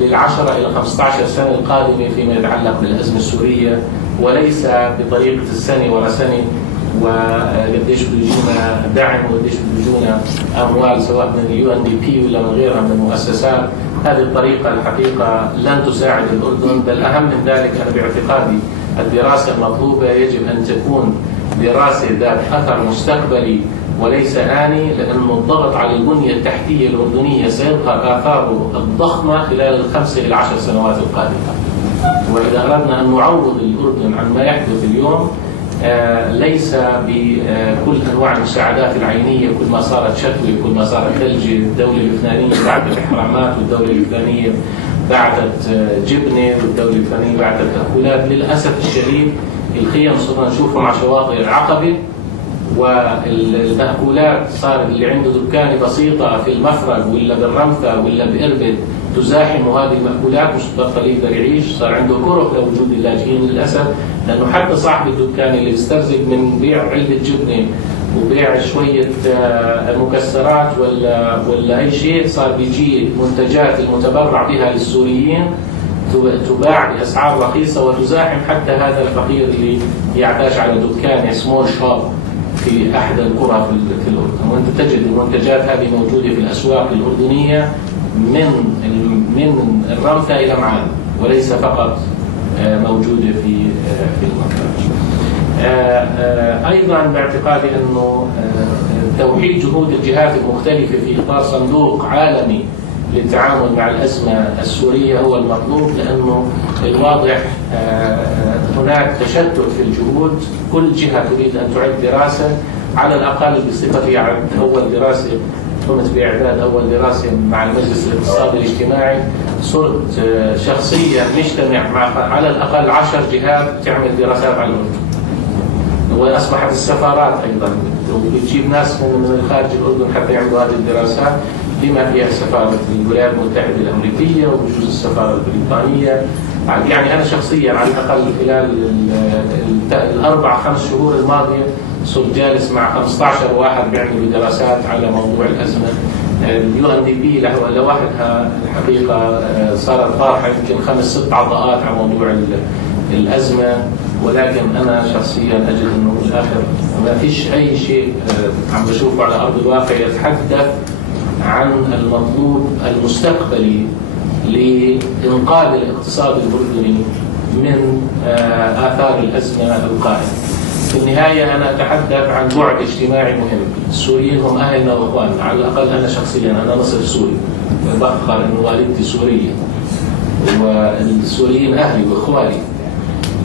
لل10 إلى 15 سنة القادمة فيما يتعلق بالأزمة السورية، وليس بطريقة السنة ورا سنة وقديش بده يجينا دعم وقديش بده يجونا أموال سواء من UNDP ولا من غيرها من المؤسسات. هذه الطريقة الحقيقة لن تساعد الأردن، بل أهم من ذلك أنا باعتقادي الدراسة المطلوبة يجب أن تكون دراسة ذات أثر مستقبلي وليس آني، لأن الضغط على البنية التحتية الأردنية سيظهر آثاره الضخمة خلال 5 إلى 10 سنوات القادمة. وإذا أردنا أن نعوض الأردن عن ما يحدث اليوم ليس بكل أنواع المساعدات العينية، كل ما صارت شتوي كل ما صارت ثلج. الدولة اللبنانية بعثت إحرامات، والدولة اللبنانية بعثت جبنة، والدولة اللبنانية بعثت تأكلات. للأسف الشديد الخيم صرنا نشوفهم على شواطئ العقبة، والمأكولات صار اللي عنده دكانة بسيطة في المفرق ولا بالرمثة ولا بإربد تزاحم هذه المأكولات، مش بطل يقدر يعيش. صار عنده كره لوجود اللاجئين للأسف، لأنه حتى صاحب الدكان اللي بيسترزق من بيع علبة جبنة وبيع شوية مكسرات ولا أي شيء، صار بيجي منتجات المتبرع بها للسوريين تباع بأسعار رخيصة وتزاحم حتى هذا الفقير اللي يعتاش على دكان سمول شوب في أحد القرى في الأردن. وأنت تجد المنتجات هذه موجودة في الأسواق الأردنية من الرمثة إلى معان، وليس فقط موجودة في المنطقة. أيضا باعتقادي أنه توحيد جهود الجهات المختلفة في إطار صندوق عالمي للتعامل مع الأزمة السورية هو المطلوب، لأنه الواضح هناك تشتت في الجهود. كل جهة تريد أن تعد دراسة، على الأقل بصفتي أول دراسة قمت بإعداد أول دراسة مع المجلس الاقتصادي الاجتماعي، صرت شخصيا مجتمع مع على الأقل 10 جهات تعمل دراسات على الأردن، وأصبحت السفارات أيضا وبتجيب ناس من خارج الأردن حتى يعملوا هذه الدراسات، بما فيها سفارة الولايات المتحدة الأمريكية وبجوز السفارة البريطانية. يعني أنا شخصيا على الأقل خلال ال4-5 شهور الماضية صرت جالس مع 15 واحد بيعملوا دراسات على موضوع الأزمة. UNDP لوحدها الحقيقة صارت طارحة يمكن 5-6 عطاءات على موضوع الأزمة، ولكن أنا شخصيا أجد أنه بالآخر ما فيش أي شيء عم بشوفه على أرض الواقع يتحدث عن المطلوب المستقبلي لإنقاذ الاقتصاد الأردني من آثار الأزمة القائمة. في النهاية أنا أتحدث عن بعد اجتماعي مهم. السوريين هم أهلنا وإخواننا، على الأقل أنا شخصيا أنا نصف سوري، بفخر أن والدتي سورية والسوريين أهلي وإخواني.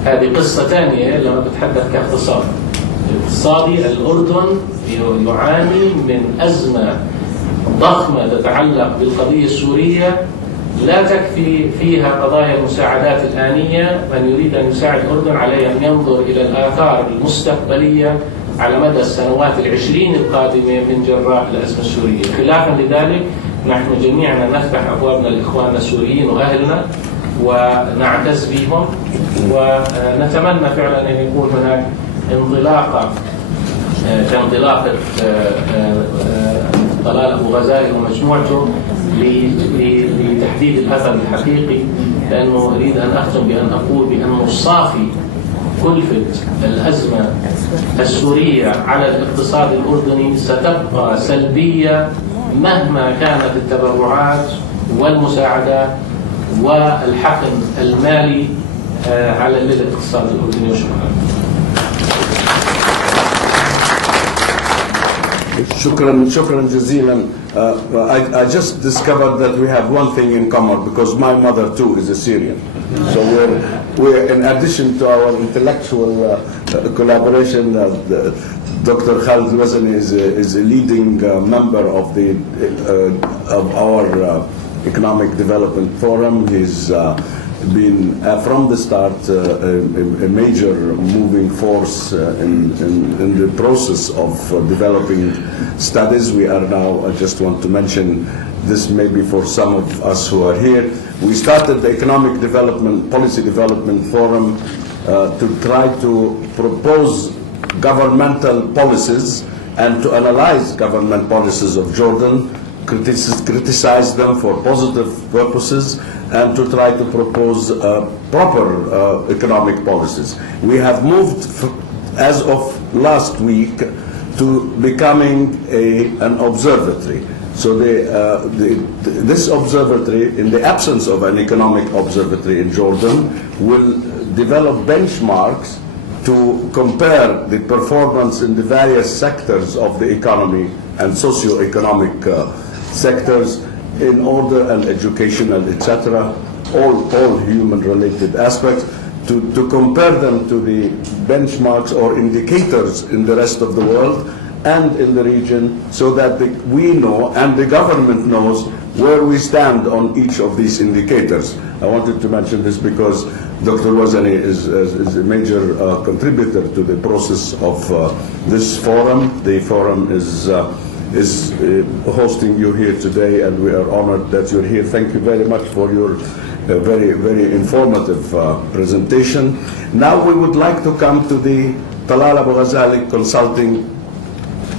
هذه قصة ثانية لما بتحدث كاقتصاد اقتصادي. الأردن يعاني من أزمة ضخمة تتعلق بالقضية السورية، لا تكفي فيها قضايا المساعدات الآنية. من يريد أن يساعد الأردن عليه أن ينظر إلى الآثار المستقبلية على مدى السنوات 20 القادمة من جراء الأزمة السورية. خلافا لذلك نحن جميعا نفتح أبوابنا لإخواننا السوريين وأهلنا ونعتز بهم، ونتمنى فعلا أن يكون هناك انطلاقة كانطلاقة طلال أبو غزالة ومجموعته لتحديد الأثر الحقيقي. لأنه أريد أن أختم بأن أقول بأنه صافي كلفة الأزمة السورية على الاقتصاد الأردني ستبقى سلبية مهما كانت التبرعات والمساعدات والحقن المالي على الاقتصاد الأردني. وشكرا. شكرا جزيلا. I just discovered that we have one thing in common, because my mother too is a Syrian. So we're in addition to our intellectual collaboration, Dr. Talal Abu-Ghazaleh is a leading member of our Economic Development Forum. He's been from the start a major moving force in the process of developing studies. We are now, I just want to mention this maybe for some of us who are here, we started the Economic Development Policy Development Forum to try to propose governmental policies and to analyze government policies of Jordan criticize them for positive purposes, and to try to propose proper economic policies. We have moved, as of last week, to becoming an observatory. So this observatory, in the absence of an economic observatory in Jordan, will develop benchmarks to compare the performance in the various sectors of the economy and socio-economic sectors in order, and educational, etc., all human-related aspects, to compare them to the benchmarks or indicators in the rest of the world and in the region, so that we know and the government knows where we stand on each of these indicators. I wanted to mention this because Dr. Wazani is a major contributor to the process of this forum. The forum is hosting you here today, and we are honored that you're here. Thank you very much for your very, very informative presentation. Now we would like to come to the Talal Abu-Ghazaleh Consulting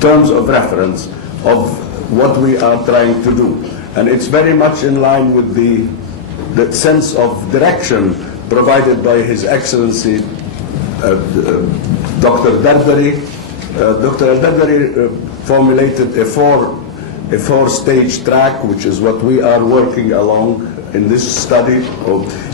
terms of reference of what we are trying to do. And it's very much in line with the sense of direction provided by His Excellency Dr. Dardari. Dr. Dardari formulated a four-stage track, which is what we are working along in this study.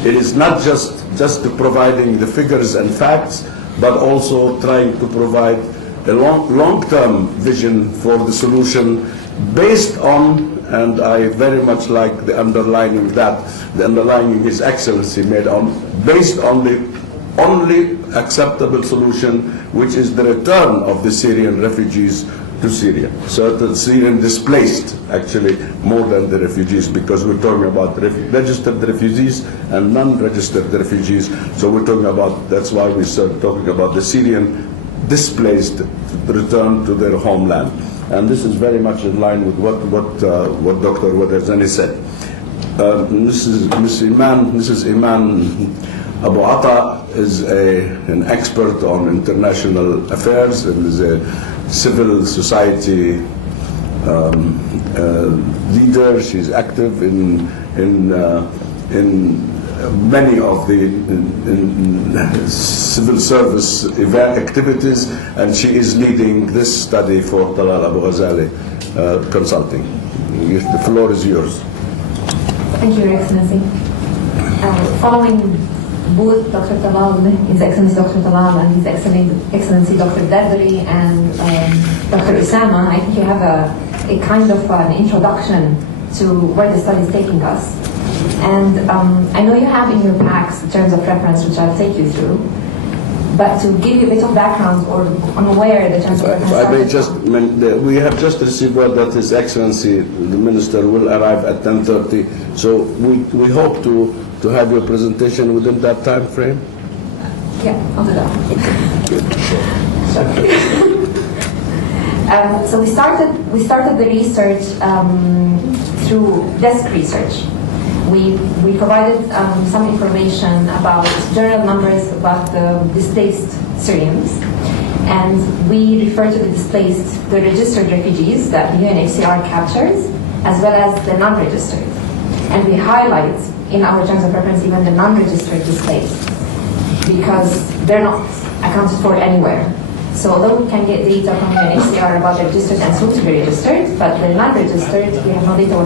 It is not just providing the figures and facts, but also trying to provide a long-term vision for the solution based on, and I very much like the underlining His Excellency made on, based on the only acceptable solution, which is the return of the Syrian refugees to Syria. So the Syrian displaced, actually, more than the refugees, because we're talking about registered refugees and non-registered refugees. So we're talking about, that's why we started talking about the Syrian displaced return to their homeland. And this is very much in line with what Dr. Wadazani said. Mrs. Iman Abu Ata is an expert on international affairs and is a civil society leader. She's active in many of the civil service activities, and she is leading this study for Talal Abu-Ghazaleh Consulting. The floor is yours. Thank you, Your Excellency. Following both Dr. Talal, His Excellency Dr. Talal, and His Excellency Dr. Dardari and Dr. Usama, I think you have a kind of an introduction to where the study is taking us. And I know you have in your packs terms of reference, which I'll take you through. But to give you a bit of background or on where the terms of reference I may just, we have just received word that His Excellency, the Minister, will arrive at 10:30. So we hope to have your presentation within that time frame. Yeah, I'll do that. So we started the research through desk research. We provided some information about general numbers about the displaced Syrians, and we refer to the displaced, the registered refugees that the UNHCR captures, as well as the non-registered. And we highlight in our terms of reference even the non-registered displaced, because they're not accounted for anywhere. So although we can get data from UNHCR about the registered and soon to be registered, but the non-registered, we have no data